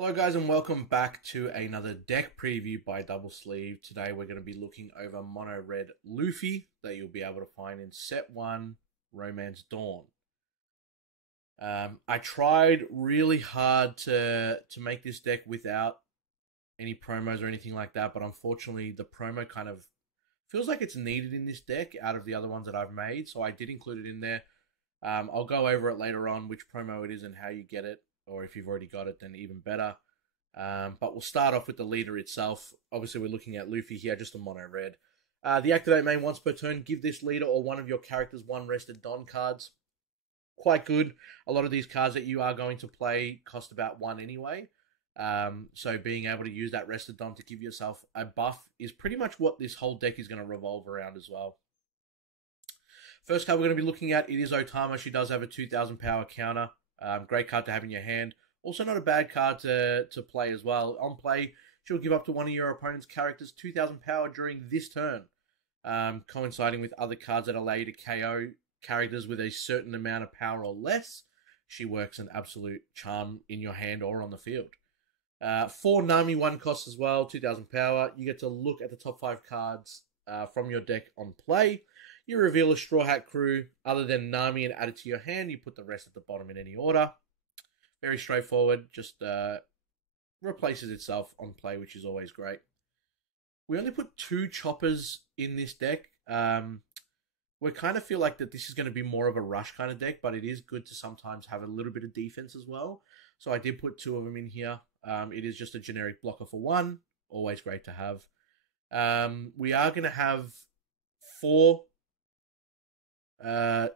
Hello guys and welcome back to another deck preview by Double Sleeve. Today we're going to be looking over Mono Red Luffy that you'll be able to find in Set 1 Romance Dawn. I tried really hard to make this deck without any promos or anything like that, but unfortunately the promo kind of feels like it's needed in this deck out of the other ones that I've made, so I did include it in there. I'll go over it later on, which promo it is and how you get it, or if you've already got it, then even better. But we'll start off with the leader itself. Obviously, we're looking at Luffy here, just a mono red. The activate main once per turn, give this leader or one of your characters one rested Don cards. Quite good. A lot of these cards that you are going to play cost about one anyway. So being able to use that rested Don to give yourself a buff is pretty much what this whole deck is going to revolve around as well. First card we're going to be looking at, it is Otama. She does have a 2000 power counter. Great card to have in your hand. Also not a bad card to play as well. On play, she'll give up to one of your opponent's characters 2000 power during this turn, coinciding with other cards that allow you to KO characters with a certain amount of power or less. She works an absolute charm in your hand or on the field. 4 Nami 1 costs as well, 2000 power. You get to look at the top 5 cards from your deck on play. You reveal a Straw Hat crew other than Nami and add it to your hand. You put the rest at the bottom in any order. Very straightforward, just replaces itself on play, which is always great. We only put 2 choppers in this deck. We kind of feel like that this is going to be more of a rush kind of deck, but it is good to sometimes have a little bit of defense as well. So I did put 2 of them in here. It is just a generic blocker for 1. Always great to have. We are going to have 4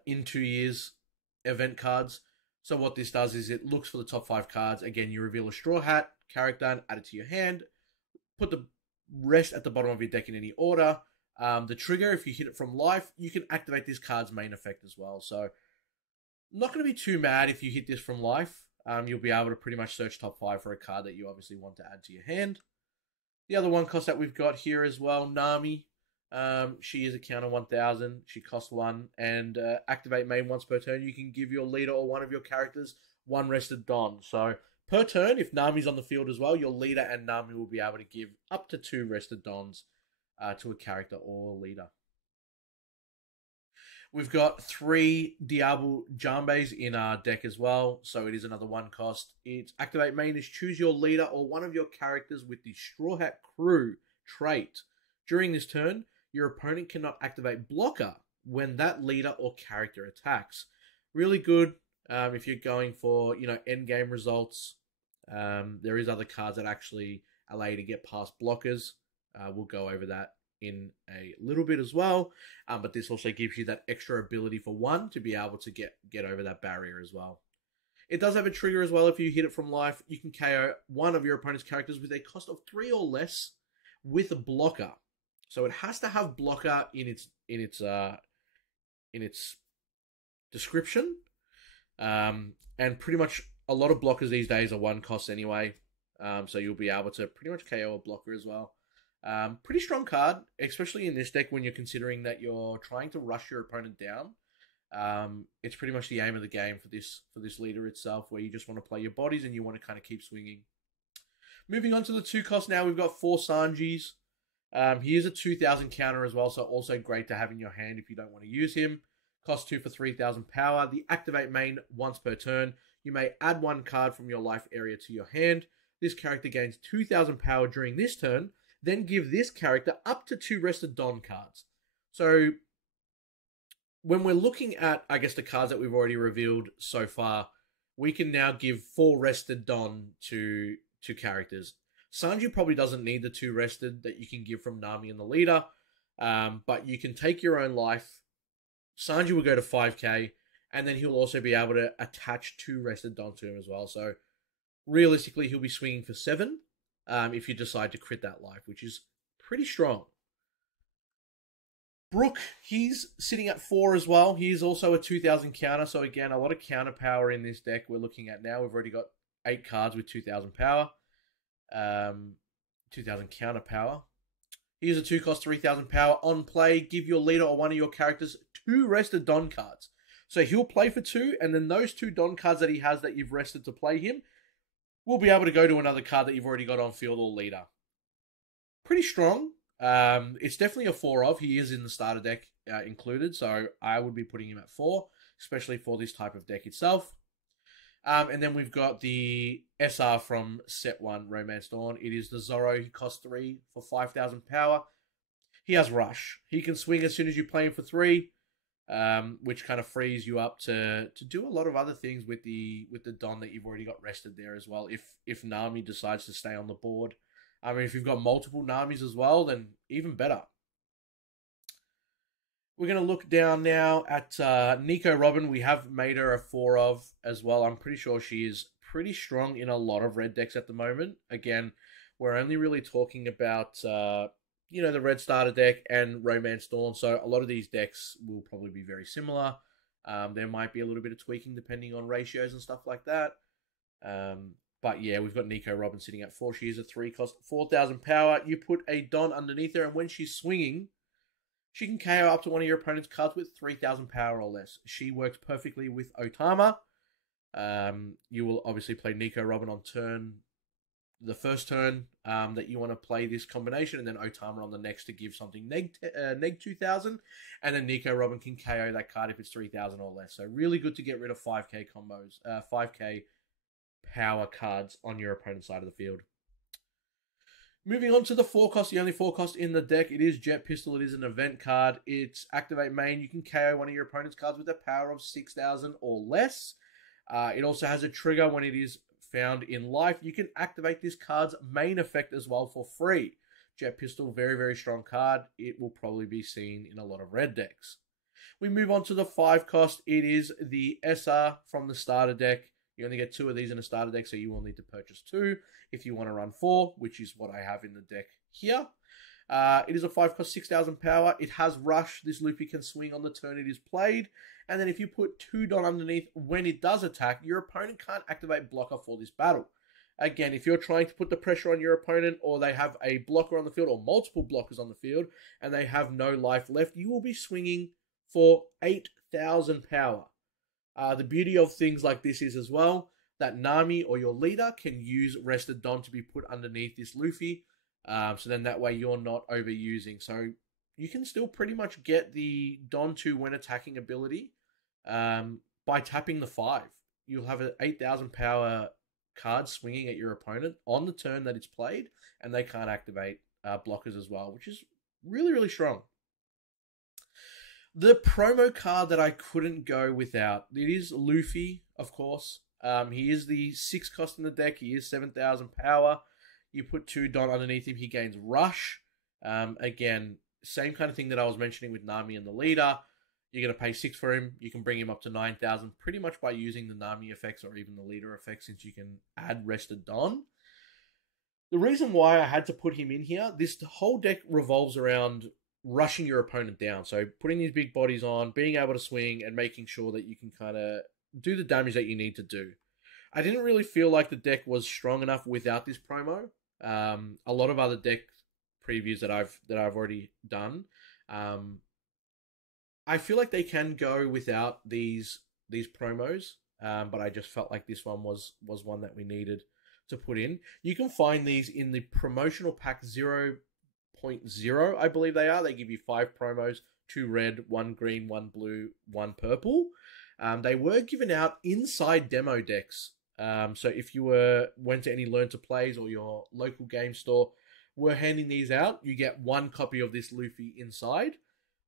in 2 years event cards. So what this does is it looks for the top 5 cards. Again, you reveal a Straw Hat character and add it to your hand. Put the rest at the bottom of your deck in any order. The trigger, if you hit it from life, you can activate this card's main effect as well. So not going to be too mad if you hit this from life. You'll be able to pretty much search top 5 for a card that you obviously want to add to your hand. The other one cost that we've got here as well, Nami. She is a counter 1000. She costs 1. And activate main once per turn. You can give your leader or one of your characters 1 rested Don. So per turn, if Nami's on the field as well, your leader and Nami will be able to give up to 2 rested Dons to a character or leader. We've got 3 Diablo Jambes in our deck as well. So it is another 1 cost. Its activate main is choose your leader or one of your characters with the Straw Hat crew trait. During this turn, your opponent cannot activate blocker when that leader or character attacks. Really good if you're going for, end game results. There is other cards that actually allow you to get past blockers. We'll go over that in a little bit as well. But this also gives you that extra ability for 1 to be able to get over that barrier as well. It does have a trigger as well. If you hit it from life, you can KO one of your opponent's characters with a cost of 3 or less with a blocker. So it has to have blocker in its description, and pretty much a lot of blockers these days are 1 cost anyway. So you'll be able to pretty much KO a blocker as well. Pretty strong card, especially in this deck when you're considering that you're trying to rush your opponent down. It's pretty much the aim of the game for this leader itself, where you just want to play your bodies and you want to kind of keep swinging. Moving on to the 2 costs now, we've got 4 Sanjis. He is a 2000 counter as well, so also great to have in your hand if you don't want to use him. Cost 2 for 3000 power. The activate main once per turn. You may add 1 card from your life area to your hand. This character gains 2000 power during this turn. Then give this character up to 2 rested Don cards. So when we're looking at, I guess, the cards that we've already revealed so far, we can now give 4 rested Don to characters. Sanji probably doesn't need the 2 rested that you can give from Nami and the leader, but you can take your own life. Sanji will go to 5k, and then he'll also be able to attach 2 rested Don to him as well. So realistically, he'll be swinging for 7 if you decide to crit that life, which is pretty strong. Brook, he's sitting at 4 as well. He's also a 2000 counter, so again, a lot of counter power in this deck we're looking at now. We've already got 8 cards with 2000 power. 2000 counter power. Here's a 2 cost 3000 power. On play, give your leader or one of your characters 2 rested Don cards. So he'll play for 2, and then those 2 Don cards that he has that you've rested to play him, we'll be able to go to another card that you've already got on field or leader. Pretty strong. It's definitely a 4 of. He is in the starter deck included, so I would be putting him at 4, especially for this type of deck itself. And then we've got the SR from set 1, Romance Dawn. It is the Zoro. He costs 3 for 5,000 power. He has Rush. He can swing as soon as you play him for 3, which kind of frees you up to do a lot of other things with the Don that you've already got rested there as well. If Nami decides to stay on the board. I mean, if you've got multiple Namis as well, then even better. We're going to look down now at Nico Robin. We have made her a 4 of as well. I'm pretty sure she is pretty strong in a lot of red decks at the moment. Again, we're only really talking about, the red starter deck and Romance Dawn. So a lot of these decks will probably be very similar. There might be a little bit of tweaking depending on ratios and stuff like that. But yeah, we've got Nico Robin sitting at 4. She is a 3, cost 4,000 power. You put a Don underneath her, and when she's swinging, she can KO up to one of your opponent's cards with 3,000 power or less. She works perfectly with Otama. You will obviously play Nico Robin on the first turn that you want to play this combination, and then Otama on the next to give something neg 2,000, and then Nico Robin can KO that card if it's 3,000 or less. So really good to get rid of 5k combos, 5k power cards on your opponent's side of the field. Moving on to the 4 cost, the only 4 cost in the deck, it is Jet Pistol. It is an event card. It's activate main. You can KO one of your opponent's cards with a power of 6,000 or less. It also has a trigger when it is found in life. You can activate this card's main effect as well for free. Jet Pistol, very, very strong card. It will probably be seen in a lot of red decks. We move on to the 5 cost. It is the SR from the starter deck. You only get 2 of these in a starter deck, so you will need to purchase 2 if you want to run 4, which is what I have in the deck here. It is a 5 cost, 6,000 power. It has Rush. This Luffy can swing on the turn it is played. And then if you put 2 Don underneath when it does attack, your opponent can't activate blocker for this battle. Again, if you're trying to put the pressure on your opponent, or they have a blocker on the field, or multiple blockers on the field, and they have no life left, you will be swinging for 8,000 power. The beauty of things like this is as well that Nami or your leader can use Rested Don to be put underneath this Luffy. So then that way you're not overusing. So you can still pretty much get the Don 2 when attacking ability by tapping the 5. You'll have an 8,000 power card swinging at your opponent on the turn that it's played, and they can't activate blockers as well, which is really, really strong. The promo card that I couldn't go without, it is Luffy, of course. He is the 6 cost in the deck. He is 7,000 power. You put 2 Don underneath him, he gains Rush. Again, same kind of thing that I was mentioning with Nami and the leader. You're going to pay 6 for him. You can bring him up to 9,000 pretty much by using the Nami effects or even the leader effects, since you can add Rested Don. The reason why I had to put him in here, this whole deck revolves around rushing your opponent down. So putting these big bodies on, being able to swing, and making sure that you can kind of do the damage that you need to do. I didn't really feel like the deck was strong enough without this promo. A lot of other deck previews that I've already done, I feel like they can go without these promos, but I just felt like this one was one that we needed to put in. You can find these in the promotional pack 0.0, I believe they are. They give you 5 promos, 2 red, 1 green, 1 blue, 1 purple. They were given out inside demo decks. So if you went to any Learn to Plays or your local game store, were handing these out, you get 1 copy of this Luffy inside.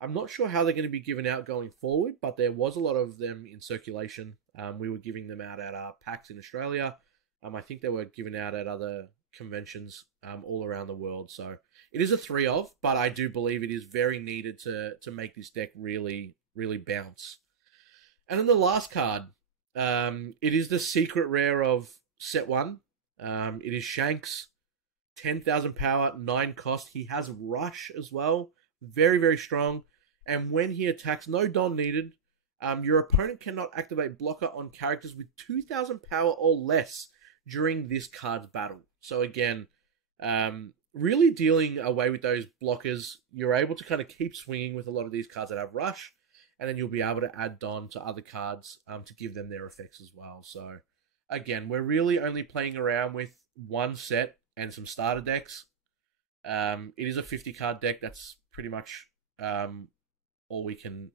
I'm not sure how they're going to be given out going forward, but there was a lot of them in circulation. We were giving them out at our PAX in Australia. I think they were given out at other conventions all around the world. So it is a 3 of, but I do believe it is very needed to make this deck really, really bounce. And then the last card, it is the secret rare of set 1. It is Shanks, 10,000 power, 9 cost. He has Rush as well. Very, very strong. And when he attacks, no Don needed. Your opponent cannot activate blocker on characters with 2,000 power or less during this card's battle. So again, really dealing away with those blockers. You're able to kind of keep swinging with a lot of these cards that have Rush, and then you'll be able to add Don to other cards to give them their effects as well. So again, we're really only playing around with one set and some starter decks. It is a 50 card deck. That's pretty much all we can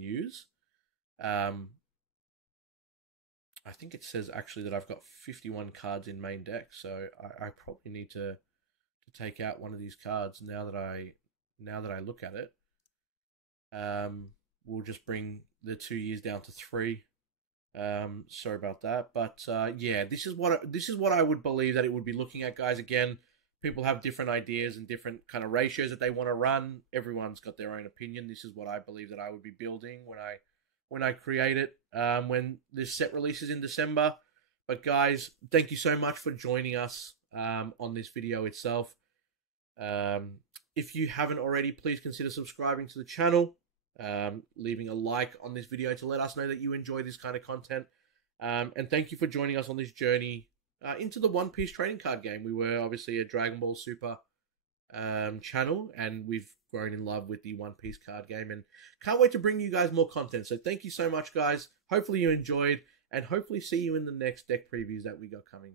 use. I think it says actually that I've got 51 cards in main deck, so I probably need to take out one of these cards now that I look at it. We'll just bring the 2 years down to 3. Sorry about that, but yeah, this is what I would believe that it would be looking at, guys. Again, people have different ideas and different kind of ratios that they want to run. Everyone's got their own opinion. This is what I believe that I would be building when I create it, when this set releases in December. But guys, thank you so much for joining us on this video itself. If you haven't already, please consider subscribing to the channel, leaving a like on this video to let us know that you enjoy this kind of content. And thank you for joining us on this journey into the One Piece trading card game. We were obviously a Dragon Ball Super channel, and we've grown in love with the One Piece card game, and can't wait to bring you guys more content. So thank you so much, guys. Hopefully you enjoyed, and hopefully see you in the next deck previews that we got coming.